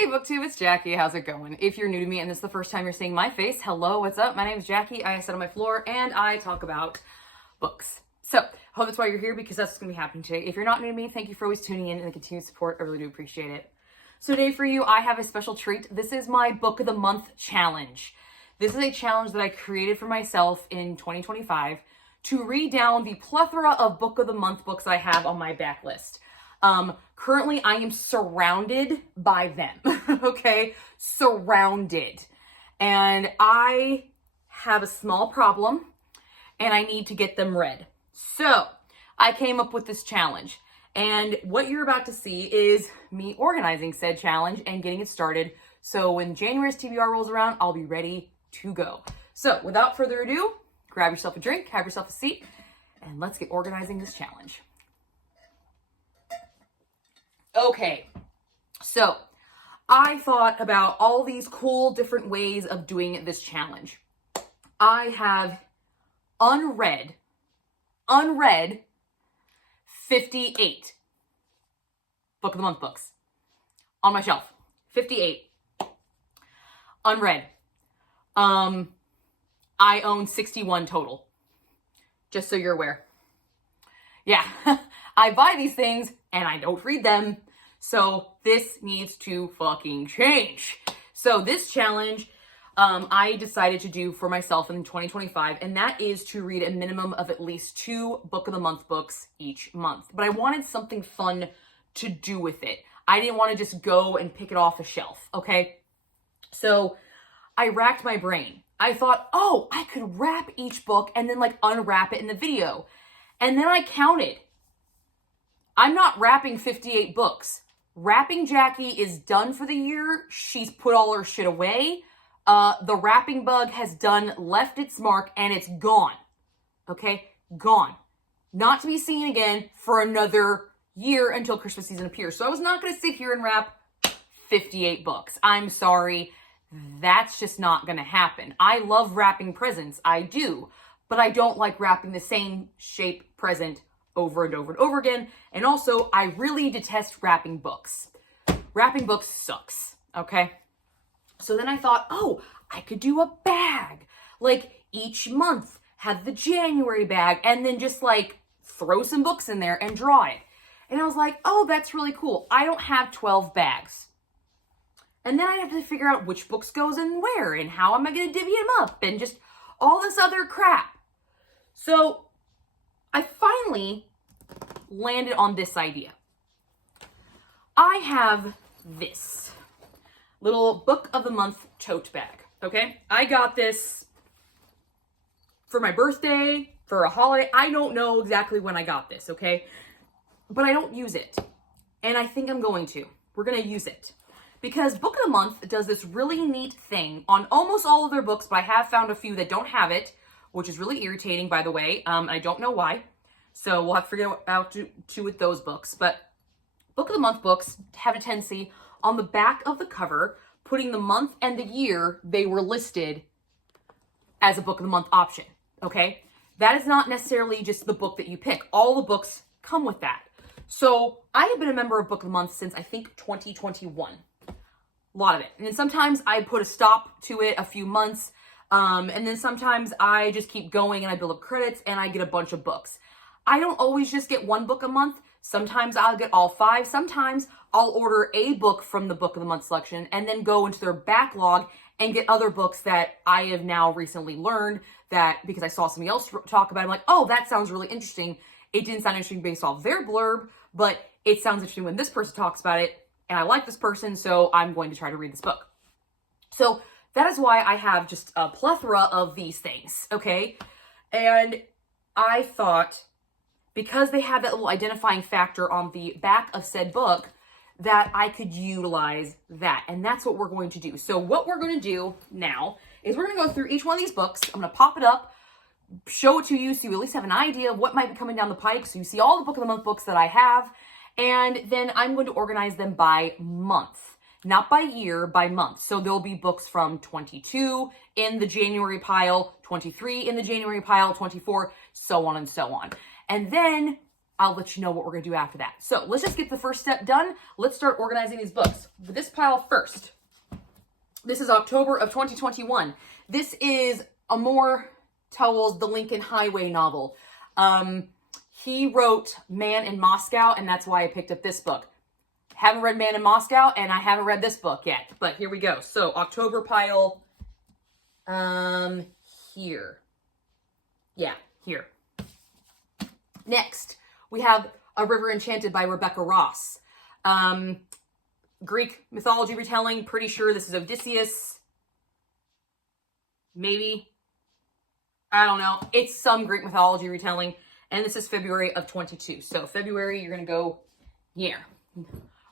Hey BookTube, it's Jackie. How's it going? If you're new to me and this is the first time you're seeing my face, hello, what's up? My name is Jackie. I sit on my floor and I talk about books. So, I hope that's why you're here because that's what's going to be happening today. If you're not new to me, thank you for always tuning in and the continued support. I really do appreciate it. So today for you, I have a special treat. This is my Book of the Month challenge. This is a challenge that I created for myself in 2025 to read down the plethora of Book of the Month books I have on my backlist. Currently I am surrounded by them, okay? Surrounded. And I have a small problem and I need to get them read. So I came up with this challenge, and what you're about to see is me organizing said challenge and getting it started. So when January's TBR rolls around, I'll be ready to go. So without further ado, grab yourself a drink, have yourself a seat, and let's get organizing this challenge. Okay, so I thought about all these cool different ways of doing this challenge. I have unread 58 Book of the Month books on my shelf. 58. Unread. I own 61 total. Just so you're aware. Yeah, I buy these things and I don't read them. So this needs to fucking change. So this challenge I decided to do for myself in 2025, and that is to read a minimum of at least 2 Book of the Month books each month. But I wanted something fun to do with it. I didn't want to just go and pick it off a shelf, okay? So I racked my brain. I thought, oh, I could wrap each book and then like unwrap it in the video. And then I counted. I'm not wrapping 58 books. Wrapping Jackie is done for the year. She's put all her shit away. The wrapping bug has left its mark and it's gone. Okay? Gone. Not to be seen again for another year until Christmas season appears. So I was not going to sit here and wrap 58 books. I'm sorry. That's just not going to happen. I love wrapping presents. I do. But I don't like wrapping the same shape present over and over and over again. And also, I really detest wrapping books. Wrapping books sucks, okay? So then I thought, oh, I could do a bag. Like, each month, have the January bag, and then just, like, throw some books in there and draw it. And I was like, oh, that's really cool. I don't have 12 bags. And then I have to figure out which books goes in where, and how am I going to divvy them up, and just all this other crap. So I finally landed on this idea. I have this little Book of the Month tote bag, okay? I got this for my birthday, for a holiday. I don't know exactly when I got this, okay? But I don't use it. And I think I'm going to. We're going to use it. Because Book of the Month does this really neat thing on almost all of their books, but I have found a few that don't have it, which is really irritating, by the way. I don't know why. So we'll have to figure out to with those books. But Book of the Month books have a tendency on the back of the cover, putting the month and the year they were listed as a Book of the Month option, okay? That is not necessarily just the book that you pick. All the books come with that. So I have been a member of Book of the Month since I think 2021. A lot of it. And then sometimes I put a stop to it a few months. And then sometimes I just keep going and I build up credits and I get a bunch of books. I don't always just get 1 book a month. Sometimes I'll get all 5. Sometimes I'll order a book from the Book of the Month selection and then go into their backlog and get other books that I have now recently learned that because I saw somebody else talk about it, I'm like, oh, that sounds really interesting. It didn't sound interesting based off their blurb, but it sounds interesting when this person talks about it and I like this person, so I'm going to try to read this book. So that is why I have just a plethora of these things, okay? And I thought, because they have that little identifying factor on the back of said book, that I could utilize that. And that's what we're going to do. So what we're going to do now is we're going to go through each one of these books. I'm going to pop it up, show it to you so you at least have an idea of what might be coming down the pike. So you see all the Book of the Month books that I have. And then I'm going to organize them by month. Not by year, by month. So there'll be books from 22 in the January pile, 23 in the January pile, 24, so on and so on. And then I'll let you know what we're going to do after that. So let's just get the first step done. Let's start organizing these books. For this pile first. This is October of 2021. This is Amor Towell's The Lincoln Highway novel. He wrote Man in Moscow, and that's why I picked up this book. Haven't read Man in Moscow, and I haven't read this book yet. But here we go. So October pile, here. Yeah, here. Next, we have A River Enchanted by Rebecca Ross. Greek mythology retelling. Pretty sure this is Odysseus. Maybe. I don't know. It's some Greek mythology retelling. And this is February of 22. So February, you're going to go here.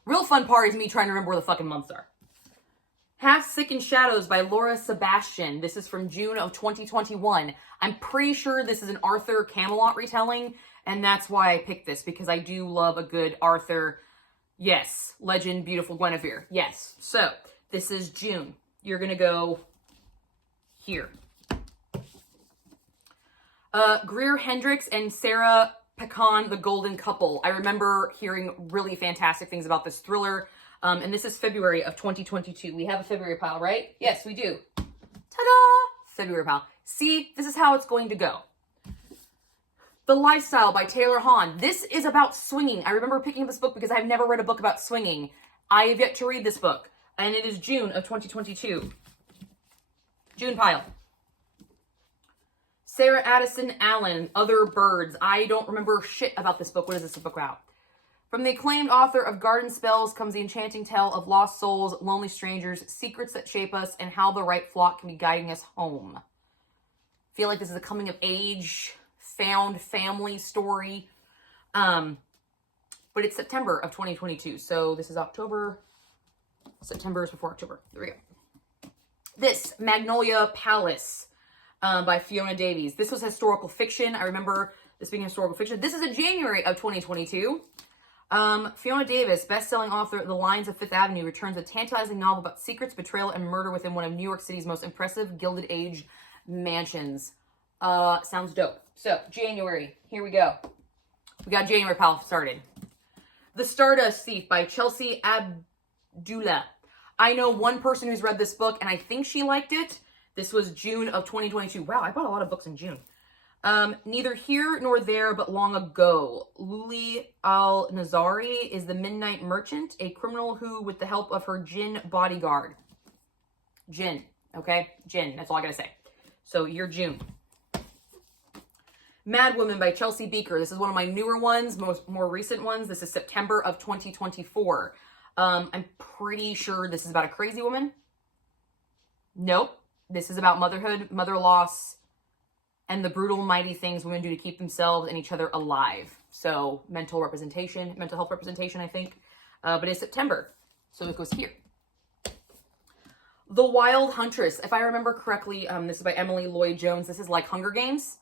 Real fun part is me trying to remember where the fucking months are. Half Sick in Shadows by Laura Sebastian. This is from June of 2021. I'm pretty sure this is an Arthur Camelot retelling. And that's why I picked this, because I do love a good Arthur. Yes. Legend, Beautiful Guinevere. Yes. So this is June. You're going to go here. Greer Hendricks and Sarah Pecan, The Golden Couple. I remember hearing really fantastic things about this thriller. And this is February of 2022. We have a February pile, right? Yes, we do. Ta-da! February pile. See, this is how it's going to go. The Lifestyle by Taylor Hahn. This is about swinging. I remember picking up this book because I've never read a book about swinging. I have yet to read this book. And it is June of 2022. June pile. Sarah Addison Allen, Other Birds. I don't remember shit about this book. What is this book about? From the acclaimed author of Garden Spells comes the enchanting tale of lost souls, lonely strangers, secrets that shape us, and how the right flock can be guiding us home. I feel like this is a coming of age, found family story. But it's September of 2022. So this is October. September is before October. There we go. This, Magnolia Palace. By Fiona Davies. This was historical fiction. I remember this being historical fiction. This is in January of 2022. Fiona Davis, best-selling author of The Lions of Fifth Avenue, returns a tantalizing novel about secrets, betrayal, and murder within one of New York City's most impressive Gilded Age mansions. Sounds dope. So, January. Here we go. We got January pile started. The Stardust Thief by Chelsea Abdullah. I know one person who's read this book, and I think she liked it. This was June of 2022. Wow, I bought a lot of books in June. Neither Here Nor There, But Long Ago. Luli Al-Nazari is the Midnight Merchant, a criminal who, with the help of her Jinn bodyguard. Jinn, okay? Jinn, that's all I gotta say. So, you're June. Mad Woman by Chelsea Beaker. This is one of my newer ones, more recent ones. This is September of 2024. I'm pretty sure this is about a crazy woman. Nope. This is about motherhood, mother loss, and the brutal, mighty things women do to keep themselves and each other alive. So mental health representation, I think. But it's September, so it goes here. The Wild Huntress. If I remember correctly, this is by Emily Lloyd Jones. This is like Hunger Games.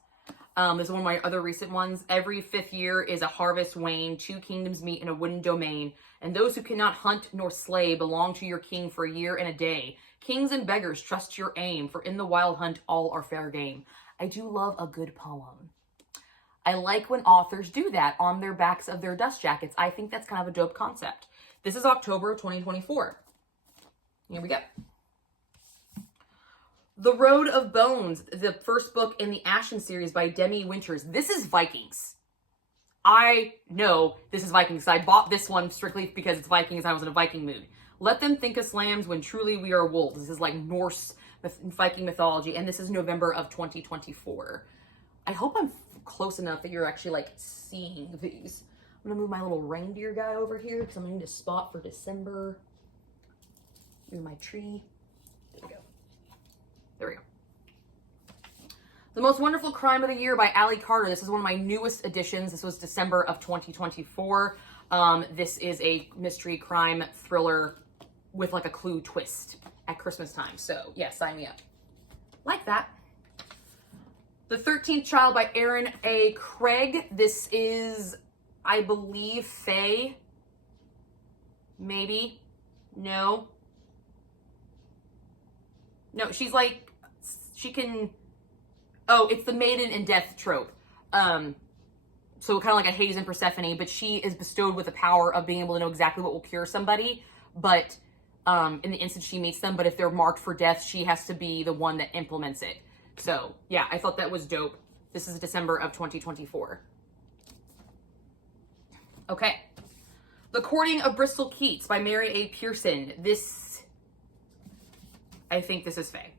This is one of my other recent ones. Every 5th year is a harvest wane. 2 kingdoms meet in a wooden domain. And those who cannot hunt nor slay belong to your king for a year and a day. Kings and beggars, trust your aim, for in the wild hunt all are fair game. I do love a good poem. I like when authors do that on their backs of their dust jackets. I think that's kind of a dope concept. This is October 2024. Here we go. The Road of Bones, the first book in the Ashen series by Demi Winters. This is Vikings. I know this is Vikings. I bought this one strictly because it's Vikings and I was in a Viking mood. Let them think us lambs when truly we are wolves. This is like Norse Viking mythology, and this is November of 2024. I hope I'm close enough that you're actually like seeing these. I'm gonna move my little reindeer guy over here because I'm gonna need a spot for December. Move my tree. There we go. There we go. The Most Wonderful Crime of the Year by Allie Carter. This is one of my newest editions. This was December of 2024. This is a mystery crime thriller with like a clue twist at Christmas time. So yeah, sign me up. Like that. The 13th Child by Erin A. Craig. This is, I believe, Faye. Maybe. No. No, she's like, she can, oh, it's the maiden in death trope. so kind of like a Hades and Persephone, but she is bestowed with the power of being able to know exactly what will cure somebody, but in the instant she meets them, but if they're marked for death, she has to be the one that implements it. So yeah, I thought that was dope. This is December of 2024. Okay. The Courting of Bristol Keats by Mary A. Pearson. This, I think this is fae.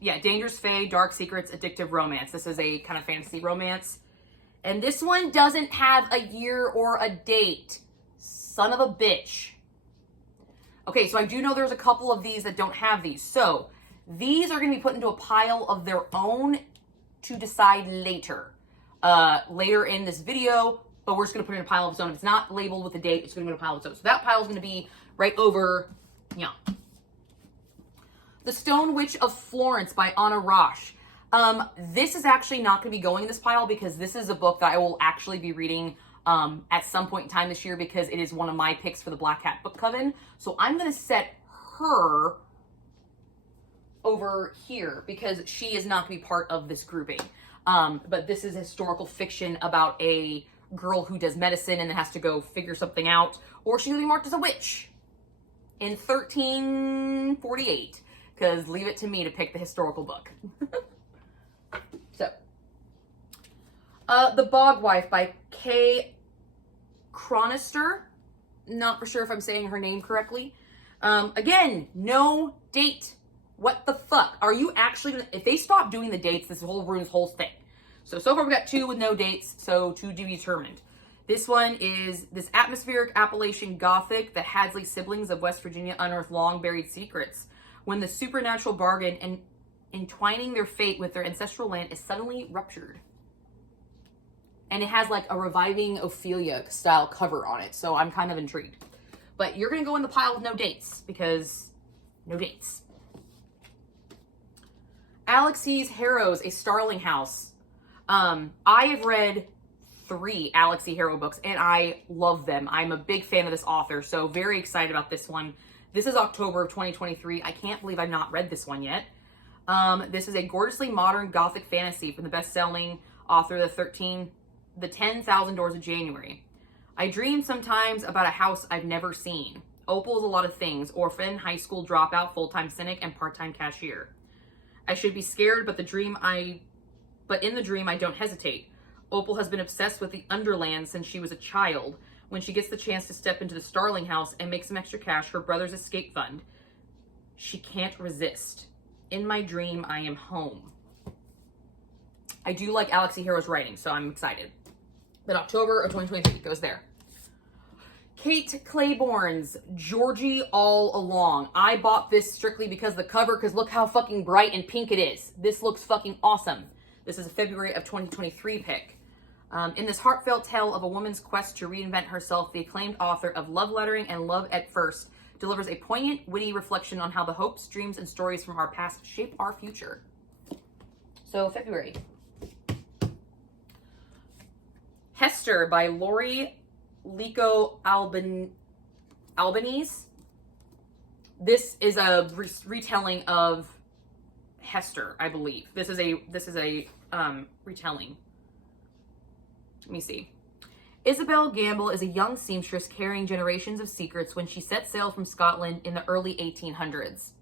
Yeah, dangerous fae, dark secrets, addictive romance. This is a kind of fantasy romance. And this one doesn't have a year or a date. Son of a bitch. Okay, so I do know there's a couple of these that don't have these. So these are going to be put into a pile of their own to decide later. Later in this video, but we're just going to put it in a pile of its own. If it's not labeled with a date, it's going to go in a pile of its own. So that pile is going to be right over, yeah. The Stone Witch of Florence by Anna Rosh. This is actually not going to be going in this pile because this is a book that I will actually be reading at some point in time this year because it is one of my picks for the Black Hat Book Coven. So I'm going to set her over here because she is not going to be part of this grouping. But this is historical fiction about a girl who does medicine and then has to go figure something out, or she's going to be marked as a witch in 1348 because leave it to me to pick the historical book. So, The Bog Wife by Kay Chronister. Not for sure if I'm saying her name correctly. Again, no date. What the fuck? Are you actually gonna, if they stop doing the dates, this whole ruins whole thing. So far we've got 2 with no dates, so 2 to be determined. This one is this atmospheric Appalachian Gothic, the Hadley siblings of West Virginia unearth long buried secrets. When the supernatural bargain and entwining their fate with their ancestral land is suddenly ruptured. And it has like a reviving Ophelia style cover on it, so I'm kind of intrigued. But you're gonna go in the pile with no dates, because no dates. Alexis Harrow's A Starling House. I have read 3 Alex E. Harrow books, and I love them. I'm a big fan of this author, so very excited about this one. This is October of 2023. I can't believe I've not read this one yet. This is a gorgeously modern Gothic fantasy from the best-selling author, the 10,000 Doors of January. I dream sometimes about a house I've never seen. Opal is a lot of things: orphan, high school dropout, full-time cynic, and part-time cashier. I should be scared, but in the dream I don't hesitate. Opal has been obsessed with the Underland since she was a child. When she gets the chance to step into the Starling House and make some extra cash, her brother's escape fund, she can't resist. In my dream, I am home. I do like Alex E. Harrow's writing, so I'm excited. But October of 2023 goes there. Kate Claiborne's Georgie All Along. I bought this strictly because of the cover, because look how fucking bright and pink it is. This looks fucking awesome. This is a February of 2023 pick. In this heartfelt tale of a woman's quest to reinvent herself, the acclaimed author of Love Lettering and Love at First delivers a poignant, witty reflection on how the hopes, dreams, and stories from our past shape our future. So, February. Hester by Lori Lico Albanese. This is a retelling of Hester, I believe. This is a retelling. Let me see. Isabel Gamble is a young seamstress carrying generations of secrets when she sets sail from Scotland in the early 1800s.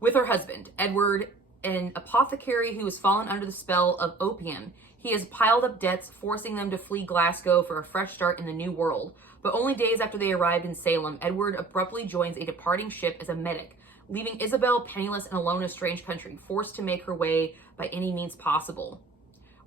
With her husband, Edward, an apothecary who has fallen under the spell of opium, he has piled up debts, forcing them to flee Glasgow for a fresh start in the New World. But only days after they arrived in Salem, Edward abruptly joins a departing ship as a medic, leaving Isabel penniless and alone in a strange country, forced to make her way by any means possible.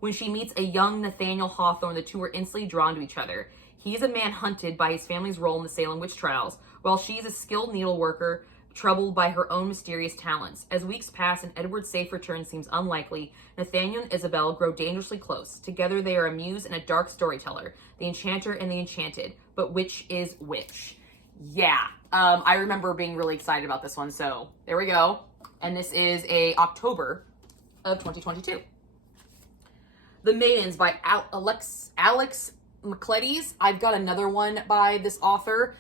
When she meets a young Nathaniel Hawthorne, the two are instantly drawn to each other. He is a man hunted by his family's role in the Salem witch trials, while she is a skilled needleworker troubled by her own mysterious talents. As weeks pass and Edward's safe return seems unlikely, Nathaniel and Isabel grow dangerously close. Together they are a muse and a dark storyteller, the enchanter and the enchanted. But which is which? Yeah, I remember being really excited about this one, so there we go. And this is a October of 2022. The Maidens by Alex McCledes. I've got another one by this author.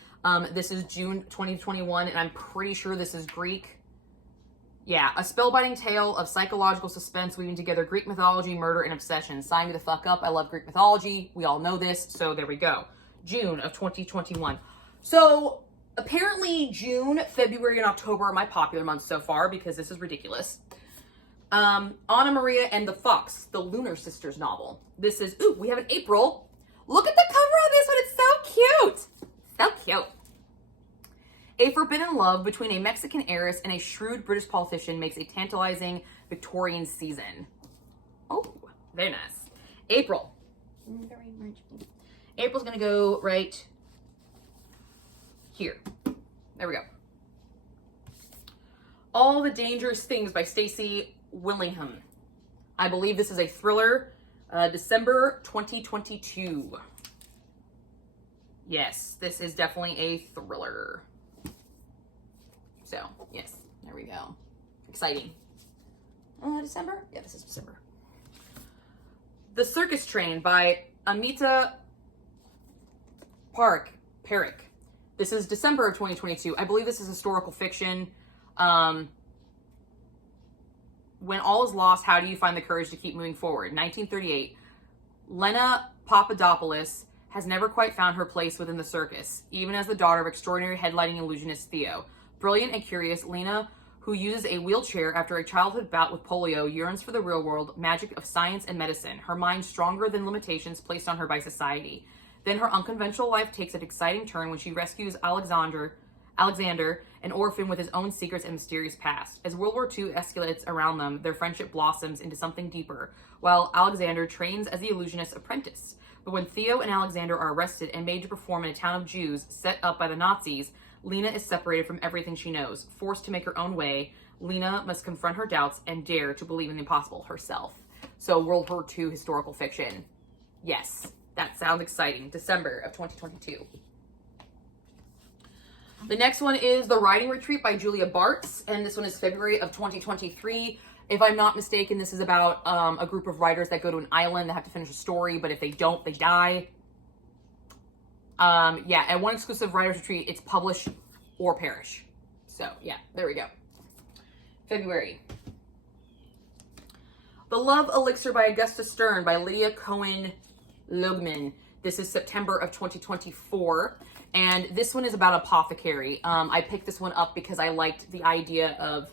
This is June 2021, and I'm pretty sure this is Greek. Yeah, a spellbinding tale of psychological suspense weaving together Greek mythology, murder, and obsession. Sign me the fuck up. I love Greek mythology. We all know this, so there we go. June of 2021. So apparently June, February, and October are my popular months so far because this is ridiculous. Anna Maria and the Fox, the Lunar Sisters novel. This is, ooh, we have an April. Look at the cover on this one. It's so cute. So cute. A forbidden love between a Mexican heiress and a shrewd British politician makes a tantalizing Victorian season. Oh, very nice. April. April's gonna go right here. There we go. All the Dangerous Things by Stacey Willingham. I believe this is a thriller. December 2022. Yes, this is definitely a thriller. So, yes, there we go. Exciting. December? Yeah, this is December. The Circus Train by Amita Parekh. This is December of 2022. I believe this is historical fiction. When all is lost, how do you find the courage to keep moving forward? 1938. Lena Papadopoulos has never quite found her place within the circus, even as the daughter of extraordinary headlighting illusionist Theo. Brilliant and curious, Lena, who uses a wheelchair after a childhood bout with polio, yearns for the real world magic of science and medicine, her mind stronger than limitations placed on her by society. Then her unconventional life takes an exciting turn when she rescues Alexander, an orphan with his own secrets and mysterious past. As World War II escalates around them, their friendship blossoms into something deeper, while Alexander trains as the illusionist's apprentice. But when Theo and Alexander are arrested and made to perform in a town of Jews set up by the Nazis, Lena is separated from everything she knows. Forced to make her own way, Lena must confront her doubts and dare to believe in the impossible herself. So World War II historical fiction. Yes, that sounds exciting. December of 2022. The next one is The Riding Retreat by Julia Bartz, and this one is February of 2023. If I'm not mistaken, this is about a group of writers that go to an island that have to finish a story, but if they don't, they die. Yeah, at one exclusive writer's retreat, it's publish or perish. So, yeah, there we go. February. The Love Elixir by Augusta Stern by Lydia Cohen Lugman. This is September of 2024. And this one is about apothecary. I picked this one up because I liked the idea of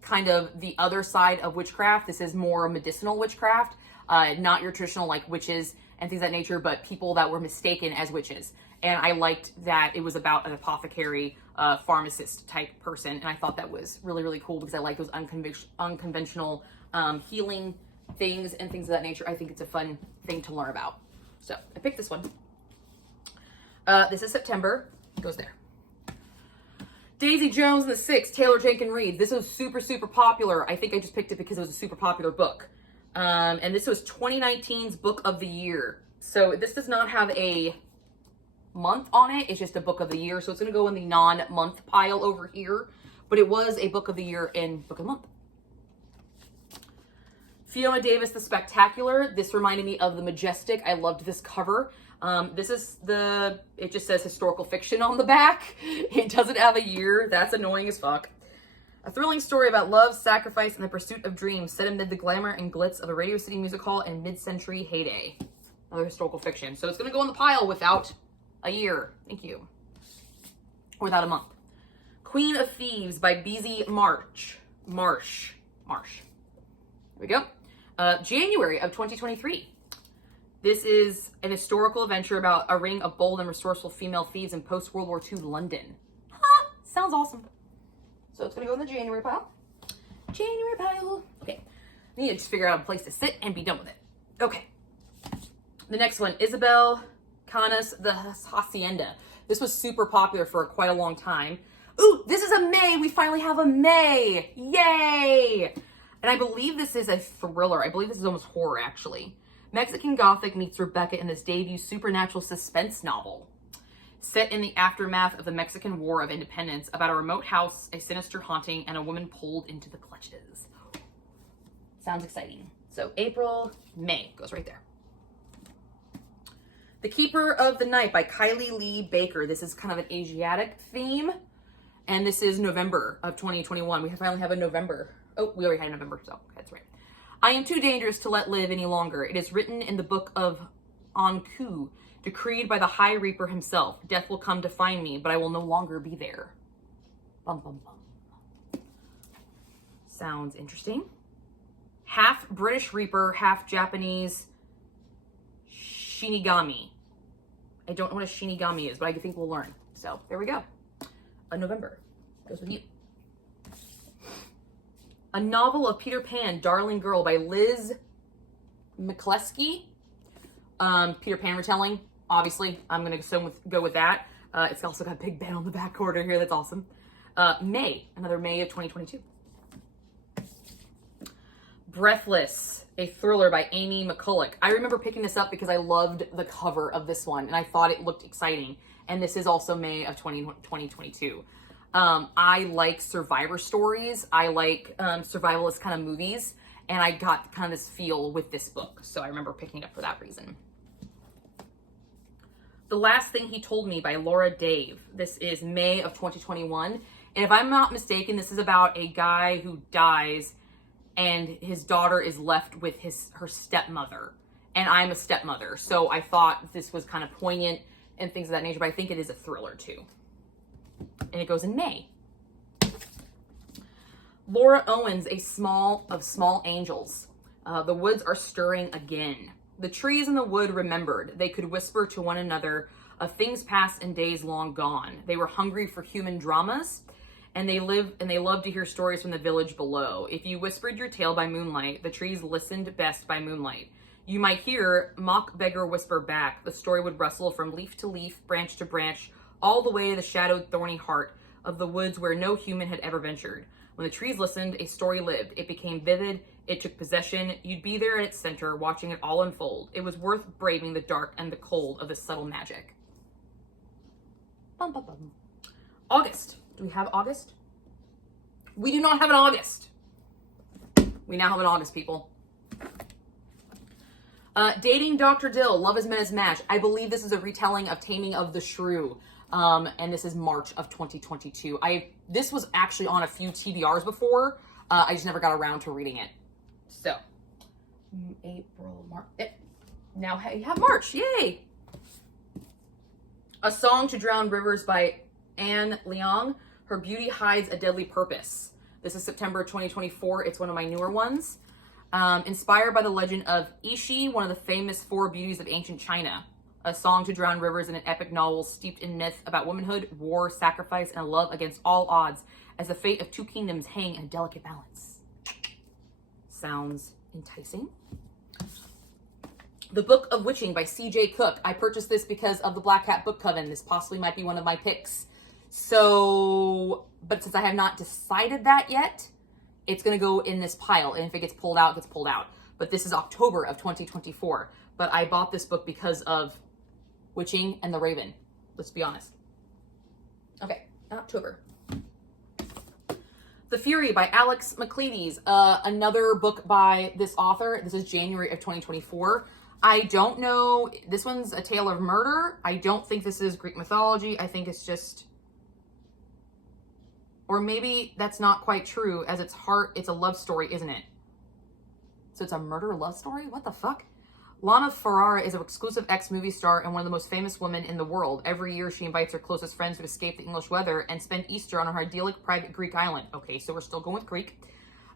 kind of the other side of witchcraft. This is more medicinal witchcraft, not your traditional like witches and things of that nature, but people that were mistaken as witches. And I liked that it was about an apothecary, pharmacist type person. And I thought that was really, really cool because I like those unconventional healing things and things of that nature. I think it's a fun thing to learn about. So I picked this one. This is September. It goes there. Daisy Jones and the Six, Taylor Jenkins Reid. This was super, super popular. I think I just picked it because it was a super popular book. And this was 2019's Book of the Year. So this does not have a month on it. It's just a Book of the Year. So it's going to go in the non-month pile over here. But it was a Book of the Year in Book of the Month. Fiona Davis, The Spectacular. This reminded me of The Majestic. I loved this cover. This is it just says historical fiction on the back. It doesn't have a year. That's annoying as fuck. A thrilling story about love, sacrifice, and the pursuit of dreams set amid the glamour and glitz of a Radio City Music Hall in mid-century heyday. Another historical fiction. So it's going to go in the pile without a year. Thank you. Or without a month. Queen of Thieves by BZ Marsh. There we go. January of 2023. This is an historical adventure about a ring of bold and resourceful female thieves in post-World War II London. Ha! Sounds awesome. So it's going to go in the January pile. January pile. Okay. I need to just figure out a place to sit and be done with it. Okay. The next one, Isabel Canas, The Hacienda. This was super popular for quite a long time. Ooh, this is a May. We finally have a May. Yay! And I believe this is a thriller. I believe this is almost horror, actually. Mexican Gothic meets Rebecca in this debut supernatural suspense novel. Set in the aftermath of the Mexican War of Independence, about a remote house, a sinister haunting, and a woman pulled into the clutches. Sounds exciting. So April, May, goes right there. The Keeper of the Night by Kylie Lee Baker. This is kind of an Asiatic theme. And this is November of 2021. We finally have a November. Oh, we already had a November, so that's right. I am too dangerous to let live any longer. It is written in the book of Anku, decreed by the High Reaper himself. Death will come to find me, but I will no longer be there. Bum, bum, bum. Sounds interesting. Half British Reaper, half Japanese Shinigami. I don't know what a Shinigami is, but I think we'll learn. So there we go. A November goes with you. A novel of Peter Pan, Darling Girl by Liz McCleskey. Peter Pan retelling, obviously. I'm going to go with that. It's also got Big Ben on the back quarter here. That's awesome. May, another May of 2022. Breathless, a thriller by Amy McCulloch. I remember picking this up because I loved the cover of this one and I thought it looked exciting. And this is also May of 2022. I like survivor stories. I like survivalist kind of movies. And I got kind of this feel with this book. So I remember picking it up for that reason. The Last Thing He Told Me by Laura Dave. This is May of 2021. And if I'm not mistaken, this is about a guy who dies and his daughter is left with her stepmother. And I'm a stepmother. So I thought this was kind of poignant and things of that nature. But I think it is a thriller too. And it goes in May. Laura Owens, A Small of Small Angels. The woods are stirring again. The trees in the wood remembered. They could whisper to one another of things past and days long gone. They were hungry for human dramas, and they loved to hear stories from the village below. If you whispered your tale by moonlight, the trees listened best by moonlight. You might hear mock beggar whisper back. The story would rustle from leaf to leaf, branch to branch, all the way to the shadowed, thorny heart of the woods where no human had ever ventured. When the trees listened, a story lived. It became vivid. It took possession. You'd be there at its center, watching it all unfold. It was worth braving the dark and the cold of the subtle magic. Bum, bum, bum. August. Do we have August? We do not have an August. We now have an August, people. Dating Dr. Dill, Love Is Meant as Match. I believe this is a retelling of Taming of the Shrew. And this is March of 2022. This was actually on a few TBRs before. I just never got around to reading it. So, April, March. Now you have March. Yay! A Song to Drown Rivers by Anne Leong. Her Beauty Hides a Deadly Purpose. This is September 2024. It's one of my newer ones. Inspired by the legend of Ishi, one of the famous four beauties of ancient China. A Song to Drown Rivers is an epic novel steeped in myth about womanhood, war, sacrifice, and love against all odds as the fate of two kingdoms hang in a delicate balance. Sounds enticing. The Book of Witching by C.J. Cook. I purchased this because of the Black Cat Book Coven. This possibly might be one of my picks. So, but since I have not decided that yet, it's going to go in this pile. And if it gets pulled out, it gets pulled out. But this is October of 2024. But I bought this book because of Witching and the Raven. Let's be honest. Okay, October. The Fury by Alex McLeod. Another book by this author. This is January of 2024. I don't know. This one's a tale of murder. I don't think this is Greek mythology. I think it's just... Or maybe that's not quite true, as its heart, it's a love story, isn't it? So it's a murder love story? What the fuck? Lana Ferrara is an exclusive ex-movie star and one of the most famous women in the world. Every year, she invites her closest friends to escape the English weather and spend Easter on her idyllic private Greek island. Okay, so we're still going with Greek.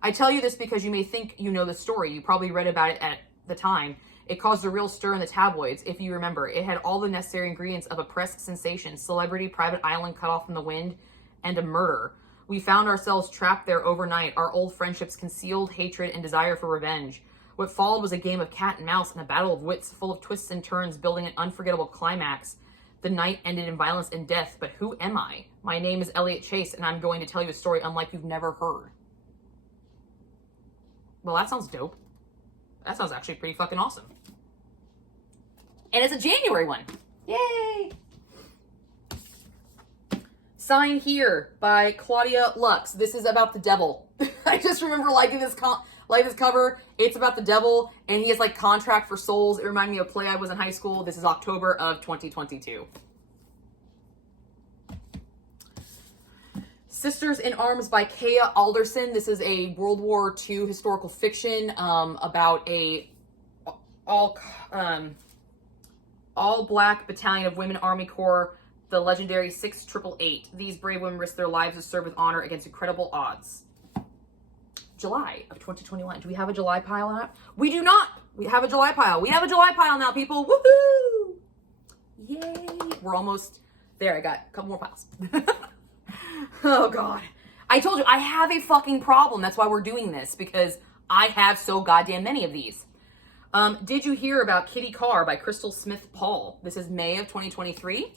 I tell you this because you may think you know the story. You probably read about it at the time. It caused a real stir in the tabloids, if you remember. It had all the necessary ingredients of a press sensation, celebrity, private island cut off from the wind, and a murder. We found ourselves trapped there overnight, our old friendships concealed, hatred, and desire for revenge. What followed was a game of cat and mouse and a battle of wits full of twists and turns, building an unforgettable climax. The night ended in violence and death, but who am I? My name is Elliot Chase, and I'm going to tell you a story unlike you've never heard. Well, that sounds dope. That sounds actually pretty fucking awesome. And it's a January one. Yay! Sign Here by Claudia Lux. This is about the devil. I just remember liking this cover. It's about the devil, and he has like contract for souls. It reminded me of a play I was in high school. This is October of 2022. Sisters in Arms by Kea Alderson. This is a World War II historical fiction about a all black battalion of women Army Corps, the legendary 6888. These brave women risk their lives to serve with honor against incredible odds. July of 2021. Do we have a July pile on it? We do not. We have a July pile. We have a July pile now, people. Woohoo! Yay. We're almost there. I got a couple more piles. Oh, God. I told you, I have a fucking problem. That's why we're doing this, because I have so goddamn many of these. Did you hear about Kitty Carr by Crystal Smith Paul? This is May of 2023.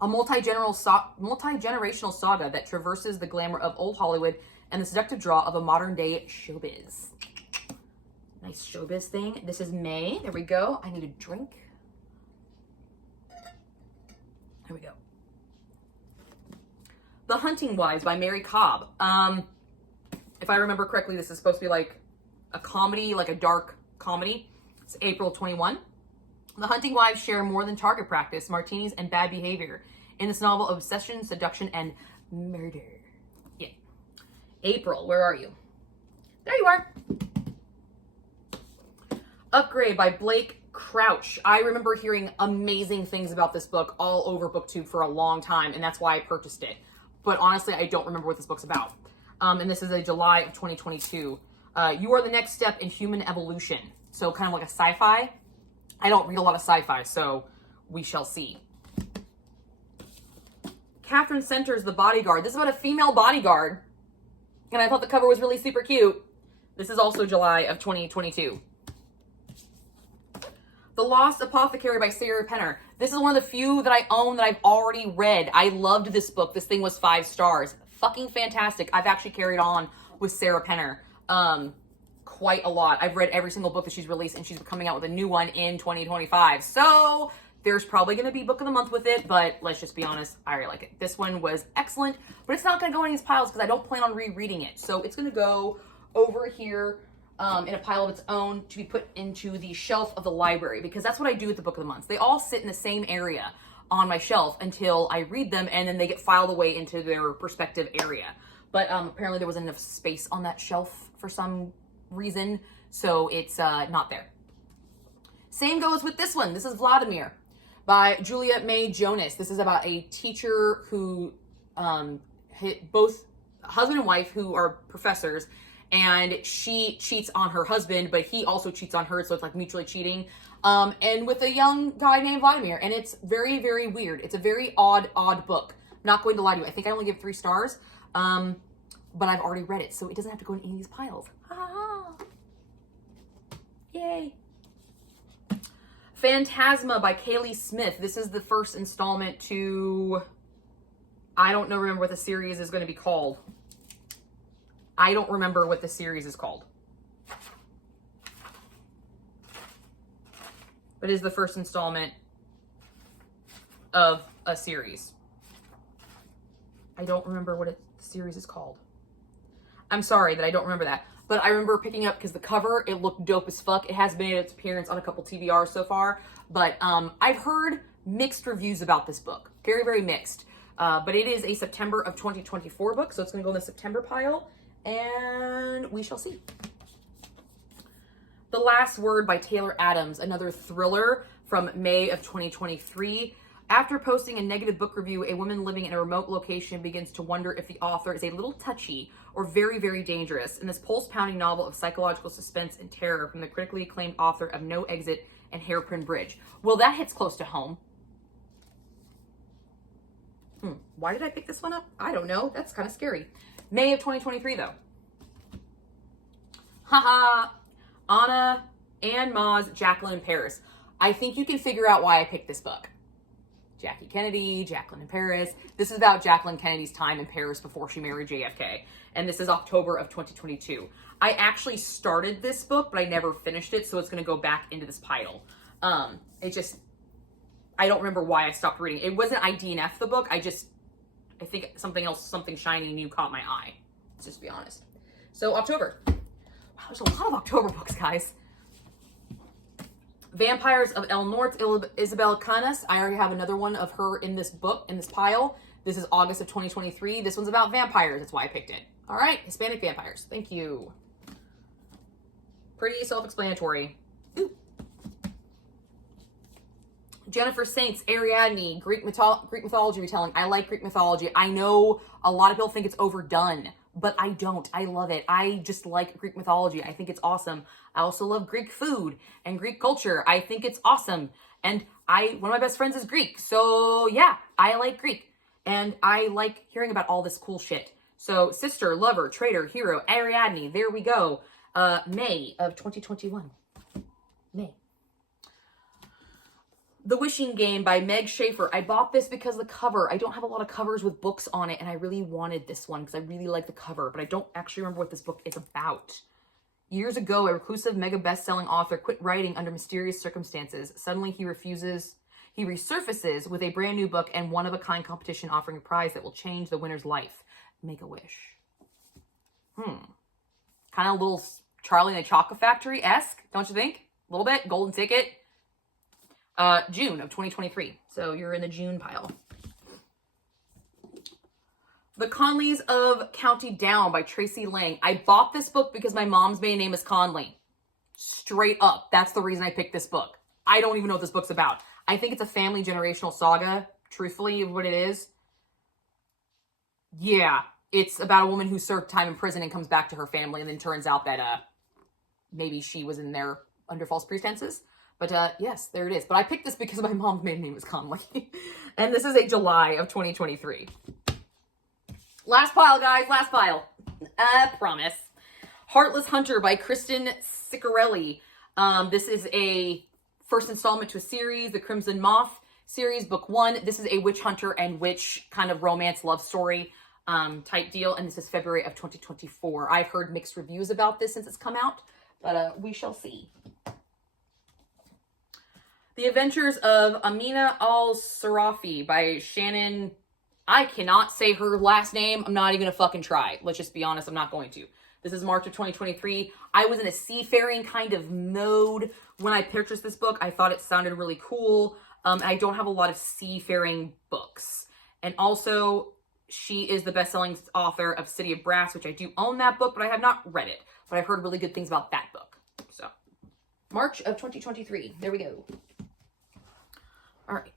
A multi-generational saga that traverses the glamour of old Hollywood and the seductive draw of a modern-day showbiz. Nice showbiz thing. This is May. There we go. I need a drink. There we go. The Hunting Wives by Mary Cobb. If I remember correctly, this is supposed to be like a comedy, like a dark comedy. It's April 21. The Hunting Wives share more than target practice, martinis, and bad behavior in this novel of obsession, seduction, and murder. Yeah. April, where are you? There you are. Upgrade by Blake Crouch. I remember hearing amazing things about this book all over BookTube for a long time, and that's why I purchased it. But honestly, I don't remember what this book's about. And this is a July of 2022. You are the next step in human evolution. So kind of like a sci-fi. I don't read a lot of sci-fi, so we shall see. Catherine Center's The Bodyguard. This is about a female bodyguard. And I thought the cover was really super cute. This is also July of 2022. The Lost Apothecary by Sarah Penner. This is one of the few that I own that I've already read. I loved this book. This thing was 5 stars. Fucking fantastic. I've actually carried on with Sarah Penner quite a lot. I've read every single book that she's released, and she's coming out with a new one in 2025. So there's probably going to be book of the month with it, but let's just be honest, I really like it. This one was excellent, but it's not going to go in these piles because I don't plan on rereading it. So it's going to go over here in a pile of its own to be put into the shelf of the library, because that's what I do with the book of the months. They all sit in the same area on my shelf until I read them, and then they get filed away into their respective area. But apparently there wasn't enough space on that shelf for some reason, so it's not there. Same goes with this one. This is Vladimir by Julia May Jonas. This is about a teacher who both husband and wife who are professors, and she cheats on her husband, but he also cheats on her, so it's like mutually cheating. And with a young guy named Vladimir, and it's very, very weird. It's a very odd book. Not going to lie to you. I think I only give 3 stars, but I've already read it, so it doesn't have to go in any of these piles. Ah. Yay. Phantasma by Kaylee Smith. This is the first installment to, I don't know, remember what the series is going to be called. I don't remember what the series is called. But it is the first installment of a series. I don't remember what the series is called. I'm sorry that I don't remember that. But I remember picking up because the cover, it looked dope as fuck. It has made its appearance on a couple TBRs so far. But I've heard mixed reviews about this book. Very, very mixed. But it is a September of 2024 book. So it's going to go in the September pile. And we shall see. The Last Word by Taylor Adams. Another thriller from May of 2023. After posting a negative book review, a woman living in a remote location begins to wonder if the author is a little touchy or very, very dangerous in this pulse-pounding novel of psychological suspense and terror from the critically acclaimed author of No Exit and Hairpin Bridge. Well, that hits close to home. Why did I pick this one up? I don't know. That's kind of scary. May of 2023, though. Haha. Anna and Ma's Jacqueline in Paris. I think you can figure out why I picked this book. Jackie Kennedy, Jacqueline in Paris. This is about Jacqueline Kennedy's time in Paris before she married JFK. And this is October of 2022. I actually started this book, but I never finished it, so it's going to go back into this pile. I don't remember why I stopped reading. It wasn't IDNF, the book. I think something else, something shiny new caught my eye. Let's just be honest. So October. Wow, there's a lot of October books, guys. Vampires of El Norte, Isabel Canas. I already have another one of her in this book, in this pile. This is August of 2023. This one's about vampires. That's why I picked it. All right, Hispanic vampires. Thank you. Pretty self-explanatory. Ooh. Jennifer Saints, Ariadne, Greek mythology retelling. I like Greek mythology. I know a lot of people think it's overdone, but I don't. I love it. I just like Greek mythology. I think it's awesome. I also love Greek food and Greek culture. I think it's awesome. And one of my best friends is Greek. So yeah, I like Greek. And I like hearing about all this cool shit. So sister, lover, traitor, hero, Ariadne. There we go. May of 2021. May. The Wishing Game by Meg Schaefer. I bought this because of the cover. I don't have a lot of covers with books on it, and I really wanted this one because I really like the cover, but I don't actually remember what this book is about. Years ago, a reclusive mega best-selling author quit writing under mysterious circumstances. Suddenly, he resurfaces with a brand new book and one-of-a-kind competition offering a prize that will change the winner's life. Make a wish. Kind of a little Charlie and the Chocolate Factory-esque, don't you think? A little bit. Golden Ticket. June of 2023. So you're in the June pile. The Conleys of County Down by Tracy Lang. I bought this book because my mom's maiden name is Conley. Straight up. That's the reason I picked this book. I don't even know what this book's about. I think it's a family generational saga, truthfully, what it is. Yeah, it's about a woman who served time in prison and comes back to her family, and then turns out that maybe she was in there under false pretenses. But yes, there it is. But I picked this because my mom's maiden name is Conley. And this is a July of 2023. Last pile, guys. Last pile. I promise. Heartless Hunter by Kristen Ciccarelli. This is a first installment to a series, the Crimson Moth series, book 1. This is a witch hunter and witch kind of romance love story type deal. And this is February of 2024. I've heard mixed reviews about this since it's come out, but we shall see. The Adventures of Amina al-Sarafi by Shannon. I cannot say her last name. I'm not even gonna fucking try. Let's just be honest, I'm not going to. This is March of 2023. I was in a seafaring kind of mode when I purchased this book. I thought it sounded really cool. I don't have a lot of seafaring books. And also, she is the best-selling author of City of Brass, which I do own that book, but I have not read it. But I've heard really good things about that book. So, March of 2023. There we go. All right.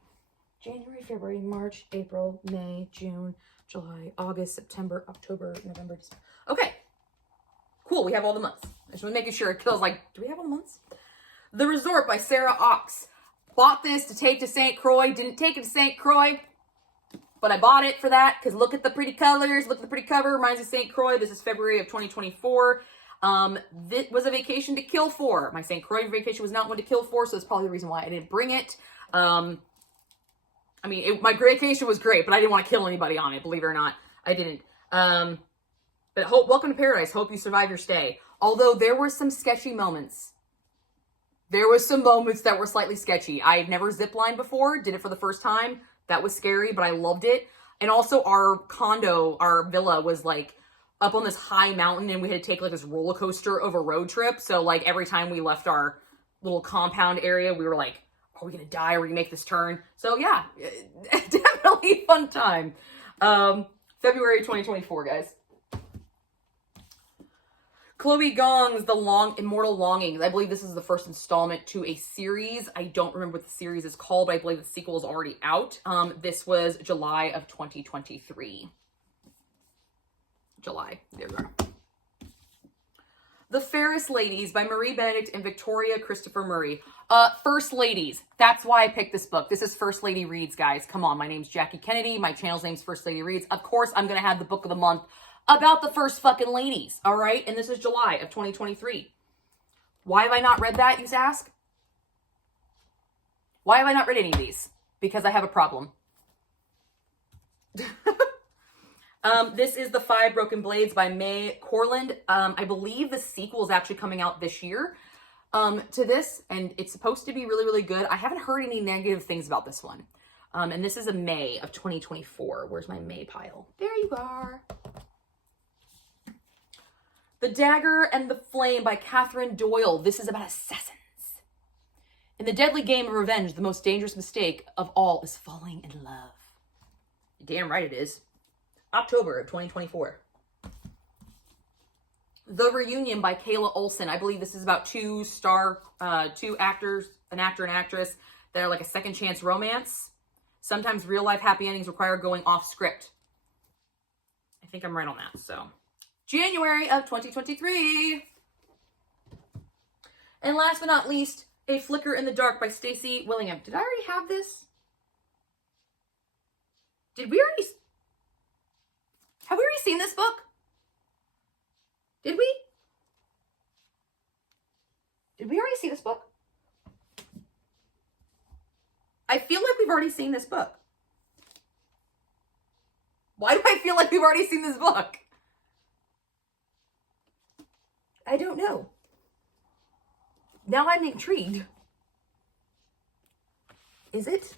January, February, March, April, May, June, July, August, September, October, November, December. Okay. Cool. We have all the months. I just want to make sure it feels like, do we have all the months? The Resort by Sarah Ox. Bought this to take to St. Croix. Didn't take it to St. Croix, but I bought it for that because look at the pretty colors. Look at the pretty cover. Reminds me of St. Croix. This is February of 2024. This was a vacation to kill for. My St. Croix vacation was not one to kill for, so that's probably the reason why I didn't bring it. I mean, my vacation was great, but I didn't want to kill anybody on it, believe it or not. I didn't. But welcome to paradise. Hope you survive your stay. Although there were some sketchy moments. There was some moments that were slightly sketchy. I had never ziplined before, did it for the first time. That was scary, but I loved it. And also our condo, our villa was like up on this high mountain and we had to take like this roller coaster over road trip. So like every time we left our little compound area, we were like, are we going to die? Are we going to make this turn? So yeah, definitely a fun time. February 2024, guys. Chloe Gong's The Immortal Longings. I believe this is the first installment to a series. I don't remember what the series is called, but I believe the sequel is already out. This was July of 2023. July. There we are. The Fairest Ladies by Marie Benedict and Victoria Christopher Murray. First Ladies. That's why I picked this book. This is First Lady Reads, guys. Come on, my name's Jackie Kennedy. My channel's name's First Lady Reads. Of course, I'm going to have the book of the month about the first fucking ladies, all right? And this is July of 2023. Why have I not read that, you ask? Why have I not read any of these? Because I have a problem. This is The Five Broken Blades by May Corland. I believe the sequel is actually coming out this year to this, and it's supposed to be really, really good. I haven't heard any negative things about this one. And this is a May of 2024. Where's my May pile? There you are. The Dagger and the Flame by Catherine Doyle. This is about assassins. In the deadly game of revenge, the most dangerous mistake of all is falling in love. Damn right it is. October of 2024. The Reunion by Kayla Olson. I believe this is about two actors, an actor and actress, that are like a second chance romance. Sometimes real life happy endings require going off script. I think I'm right on that. So, January of 2023. And last but not least, A Flicker in the Dark by Stacey Willingham. Did I already have this? Have we already seen this book? Did we? Did we already see this book? I feel like we've already seen this book. Why do I feel like we've already seen this book? I don't know. Now I'm intrigued. Is it?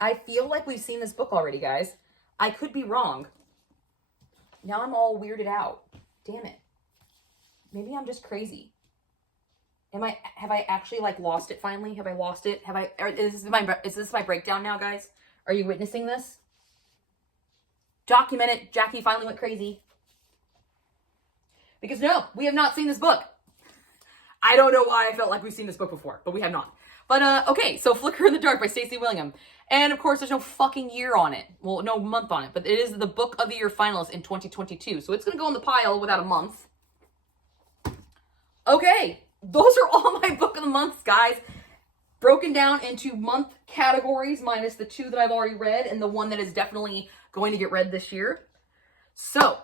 I feel like we've seen this book already, guys. I could be wrong. Now I'm all weirded out. Damn it. Maybe I'm just crazy. Have I actually like lost it finally? Have I lost it? Is this my breakdown now, guys? Are you witnessing this? Document it. Jackie finally went crazy. Because no, we have not seen this book. I don't know why I felt like we've seen this book before, but we have not. But, okay, so Flicker in the Dark by Stacey Willingham. And, of course, there's no fucking year on it. Well, no month on it. But it is the Book of the Year finalist in 2022. So it's going to go in the pile without a month. Okay, those are all my Book of the Months, guys. Broken down into month categories, minus the two that I've already read and the one that is definitely going to get read this year. So,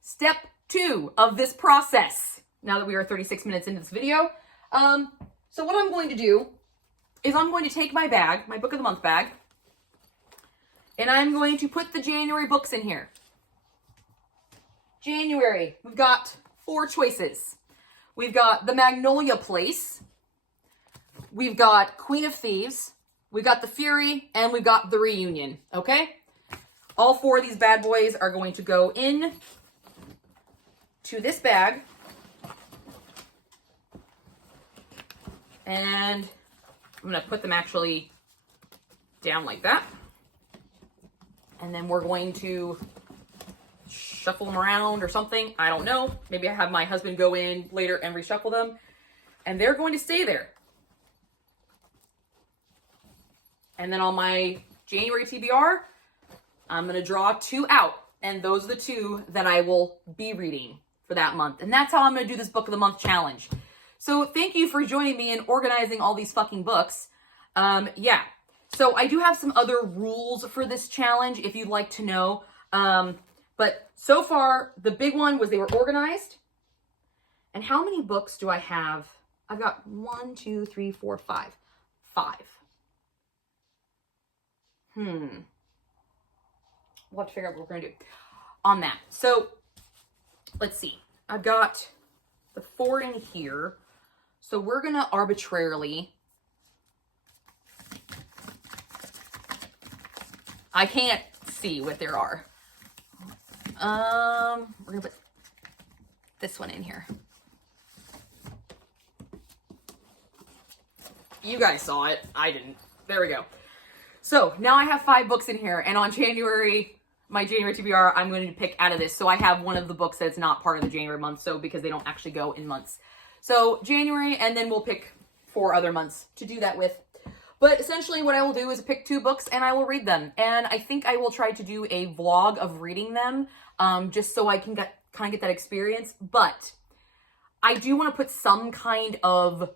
step 2 of this process, now that we are 36 minutes into this video. So what I'm going to do is I'm going to take my bag, my Book of the Month bag, and I'm going to put the January books in here. January, we've got 4 choices. We've got The Magnolia Place, we've got Queen of Thieves, we've got The Fury, and we've got The Reunion, okay? All 4 of these bad boys are going to go in to this bag. And I'm going to put them actually down like that. And then we're going to shuffle them around or something. I don't know. Maybe I have my husband go in later and reshuffle them. And they're going to stay there. And then on my January TBR, I'm going to draw 2 out. And those are the 2 that I will be reading for that month. And that's how I'm going to do this Book of the Month challenge. So thank you for joining me in organizing all these fucking books. Yeah. So I do have some other rules for this challenge if you'd like to know. But so far, the big one was they were organized. And how many books do I have? I've got 1, 2, 3, 4, 5. 5. We'll have to figure out what we're going to do on that. So let's see. I've got the 4 in here. So we're going to arbitrarily, I can't see what there are. We're going to put this one in here. You guys saw it. I didn't. There we go. So now I have 5 books in here, and on January, my January TBR, I'm going to pick out of this. So I have one of the books that's not part of the January month, so because they don't actually go in months. So January, and then we'll pick 4 other months to do that with. But essentially what I will do is pick 2 books and I will read them. And I think I will try to do a vlog of reading them, just so I can kind of get that experience. But I do want to put some kind of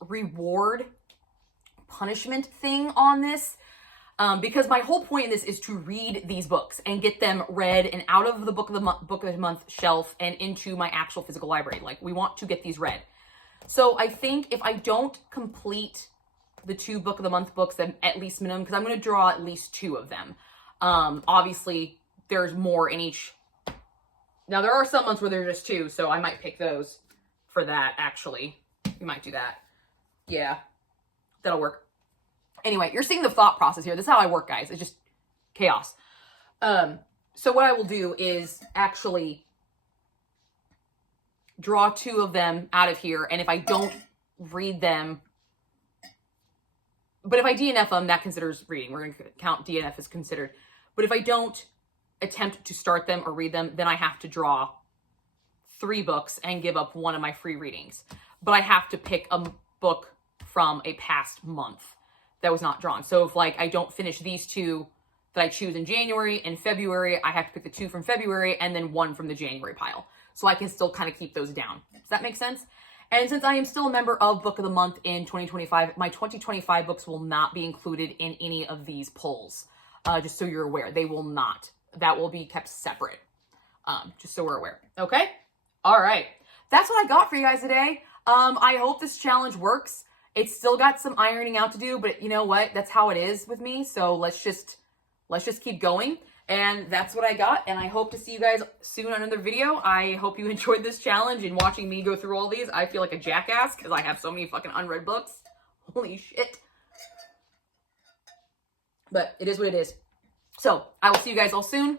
reward punishment thing on this. Because my whole point in this is to read these books and get them read and out of the book of the month shelf and into my actual physical library. Like, we want to get these read. So I think if I don't complete the 2 book of the month books, then at least minimum, because I'm going to draw at least 2 of them. Obviously there's more in each. Now there are some months where there's just 2, so I might pick those for that. Actually, we might do that. Yeah, that'll work. Anyway, you're seeing the thought process here. This is how I work, guys. It's just chaos. So what I will do is actually draw 2 of them out of here. And if I don't read them, But if I DNF them, that considers reading. We're going to count DNF as considered. But if I don't attempt to start them or read them, then I have to draw 3 books and give up one of my free readings. But I have to pick a book from a past month that was not drawn. So if like I don't finish these 2 that I choose in January and February, I have to pick the 2 from February and then 1 from the January pile. So I can still kind of keep those down. Does that make sense? And since I am still a member of Book of the Month in 2025, my 2025 books will not be included in any of these polls. Just so you're aware, they will not. That will be kept separate. Just so we're aware. Okay? All right. That's what I got for you guys today. I hope this challenge works. It's still got some ironing out to do, but you know what? That's how it is with me. So let's just keep going. And that's what I got. And I hope to see you guys soon on another video. I hope you enjoyed this challenge and watching me go through all these. I feel like a jackass because I have so many fucking unread books. Holy shit. But it is what it is. So I will see you guys all soon.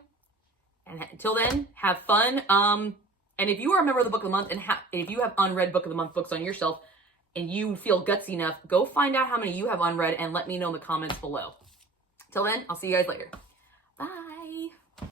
And until then, have fun. And if you are a member of the Book of the Month and if you have unread Book of the Month books on your shelf and you feel gutsy enough, go find out how many you have unread and let me know in the comments below. Till then, I'll see you guys later.